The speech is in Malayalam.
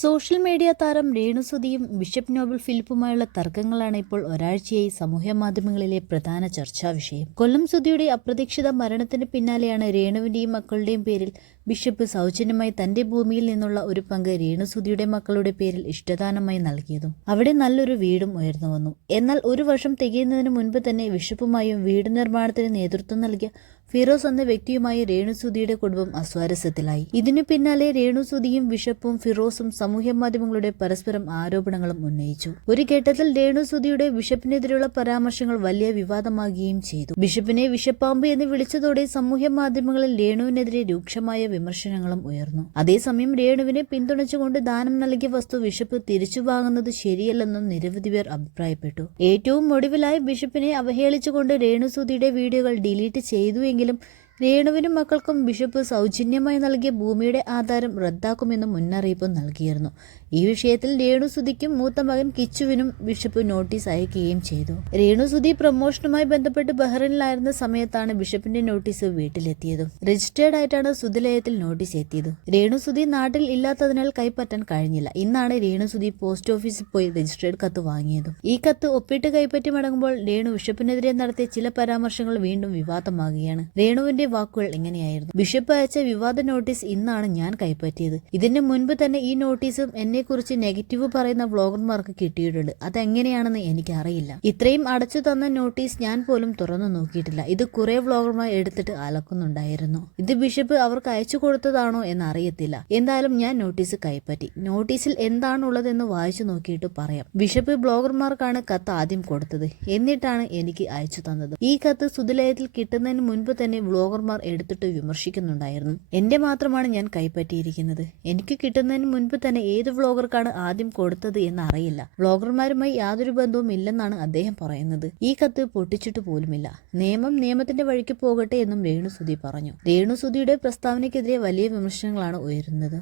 സോഷ്യൽ മീഡിയ താരം രേണുസുധിയും ബിഷപ്പ് നോബൽ ഫിലിപ്പുമായുള്ള തർക്കങ്ങളാണ് ഇപ്പോൾ ഒരാഴ്ചയായി സമൂഹമാധ്യമങ്ങളിലെ പ്രധാന ചർച്ചാ വിഷയം. കൊല്ലം സുധിയുടെ അപ്രതീക്ഷിത മരണത്തിന് പിന്നാലെയാണ് രേണുവിന്റെയും മക്കളുടെയും പേരിൽ ബിഷപ്പ് സൗജന്യമായി തന്റെ ഭൂമിയിൽ നിന്നുള്ള ഒരു പങ്ക് രേണുസുധിയുടെ മക്കളുടെ പേരിൽ ഇഷ്ടദാനമായി നൽകിയതും അവിടെ നല്ലൊരു വീടും ഉയർന്നു വന്നു. എന്നാൽ ഒരു വർഷം തികയുന്നതിന് മുൻപ് തന്നെ ബിഷപ്പുമായും വീട് നിർമ്മാണത്തിന് നേതൃത്വം നൽകിയ ഫിറോസ് എന്ന വ്യക്തിയുമായി രേണുസുധിയുടെ കുടുംബം അസ്വാരസ്യത്തിലായി. ഇതിനു പിന്നാലെ രേണുസുധിയും ബിഷപ്പും ഫിറോസും സമൂഹമാധ്യമങ്ങളുടെ പരസ്പരം ആരോപണങ്ങളും ഉന്നയിച്ചു. ഒരു ഘട്ടത്തിൽ രേണുസുധിയുടെ ബിഷപ്പിനെതിരെയുള്ള പരാമർശങ്ങൾ വലിയ വിവാദമാകുകയും ചെയ്തു. ബിഷപ്പിനെ വിഷപ്പാമ്പ് എന്ന് വിളിച്ചതോടെ സമൂഹമാധ്യമങ്ങളിൽ രേണുവിനെതിരെ രൂക്ഷമായ വിമർശനങ്ങളും ഉയർന്നു. അതേസമയം രേണുവിനെ പിന്തുണച്ചുകൊണ്ട് ദാനം നൽകിയ വസ്തു ബിഷപ്പ് തിരിച്ചു വാങ്ങുന്നത് ശരിയല്ലെന്നും നിരവധി പേർ അഭിപ്രായപ്പെട്ടു. ഏറ്റവും ഒടുവിലായി ബിഷപ്പിനെ അവഹേളിച്ചുകൊണ്ട് രേണുസുധിയുടെ വീഡിയോകൾ ഡിലീറ്റ് ചെയ്തുവെങ്കിലും രേണുവിനും മക്കൾക്കും ബിഷപ്പ് സൗജന്യമായി നൽകിയ ഭൂമിയുടെ ആധാരം റദ്ദാക്കുമെന്നും മുന്നറിയിപ്പ് നൽകിയിരുന്നു. ഈ വിഷയത്തിൽ രേണുസുധിക്കും മൂത്ത മകൻ കിച്ചുവിനും ബിഷപ്പ് നോട്ടീസ് അയക്കുകയും ചെയ്തു. രേണുസുധി പ്രമോഷനുമായി ബന്ധപ്പെട്ട് ബഹ്റൈനിലായിരുന്ന സമയത്താണ് ബിഷപ്പിന്റെ നോട്ടീസ് വീട്ടിലെത്തിയതും. രജിസ്റ്റേർഡ് ആയിട്ടാണ് സുധിലയത്തിൽ നോട്ടീസ് എത്തിയത്. രേണുസുധി നാട്ടിൽ ഇല്ലാത്തതിനാൽ കൈപ്പറ്റാൻ കഴിഞ്ഞില്ല. ഇന്നാണ് രേണുസുധി പോസ്റ്റ് ഓഫീസിൽ പോയി രജിസ്റ്റേർഡ് കത്ത് വാങ്ങിയതും. ഈ കത്ത് ഒപ്പിട്ട് കൈപ്പറ്റി മടങ്ങുമ്പോൾ രേണു ബിഷപ്പിനെതിരെ നടത്തിയ ചില പരാമർശങ്ങൾ വീണ്ടും വിവാദമാകുകയാണ്. രേണുവിന്റെ വാക്കുകൾ ഇങ്ങനെയായിരുന്നു: ബിഷപ്പ് അയച്ച വിവാദ നോട്ടീസ് ഇന്നാണ് ഞാൻ കൈപ്പറ്റിയത്. ഇതിന് മുൻപ് തന്നെ ഈ നോട്ടീസും എന്നെക്കുറിച്ച് നെഗറ്റീവ് പറയുന്ന വ്ളോഗർമാർക്ക് കിട്ടിയിട്ടുണ്ട്. അതെങ്ങനെയാണെന്ന് എനിക്കറിയില്ല. ഇത്രയും അടച്ചു തന്ന നോട്ടീസ് ഞാൻ പോലും തുറന്നു നോക്കിയിട്ടില്ല. ഇത് കുറെ വ്ളോഗർമാർ എടുത്തിട്ട് അലക്കുന്നുണ്ടായിരുന്നു. ഇത് ബിഷപ്പ് അവർക്ക് അയച്ചു കൊടുത്തതാണോ എന്ന് അറിയത്തില്ല. എന്തായാലും ഞാൻ നോട്ടീസ് കൈപ്പറ്റി. നോട്ടീസിൽ എന്താണുള്ളതെന്ന് വായിച്ചു നോക്കിയിട്ട് പറയാം. ബിഷപ്പ് ബ്ലോഗർമാർക്കാണ് കത്ത് ആദ്യം കൊടുത്തത്, എന്നിട്ടാണ് എനിക്ക് അയച്ചു തന്നത്. ഈ കത്ത് സുധിലയത്തിൽ കിട്ടുന്നതിന് മുൻപ് തന്നെ വ്ളോഗർമാർ എടുത്തിട്ട് വിമർശിക്കുന്നുണ്ടായിരുന്നു. എന്റെ മാത്രമാണ് ഞാൻ കൈപ്പറ്റിയിരിക്കുന്നത്. എനിക്ക് കിട്ടുന്നതിന് മുൻപ് തന്നെ ഏത് വ്ളോഗർക്കാണ് ആദ്യം കൊടുത്തത് എന്ന് അറിയില്ല. വ്ളോഗർമാരുമായി യാതൊരു ബന്ധവും ഇല്ലെന്നാണ് അദ്ദേഹം പറയുന്നത്. ഈ കത്ത് പൊട്ടിച്ചിട്ട് പോലുമില്ല. നിയമം നിയമത്തിന്റെ വഴിക്ക് പോകട്ടെ എന്നും രേണുസുധി പറഞ്ഞു. രേണുസുധിയുടെ പ്രസ്താവനയ്ക്കെതിരെ വലിയ വിമർശനങ്ങളാണ് ഉയരുന്നത്.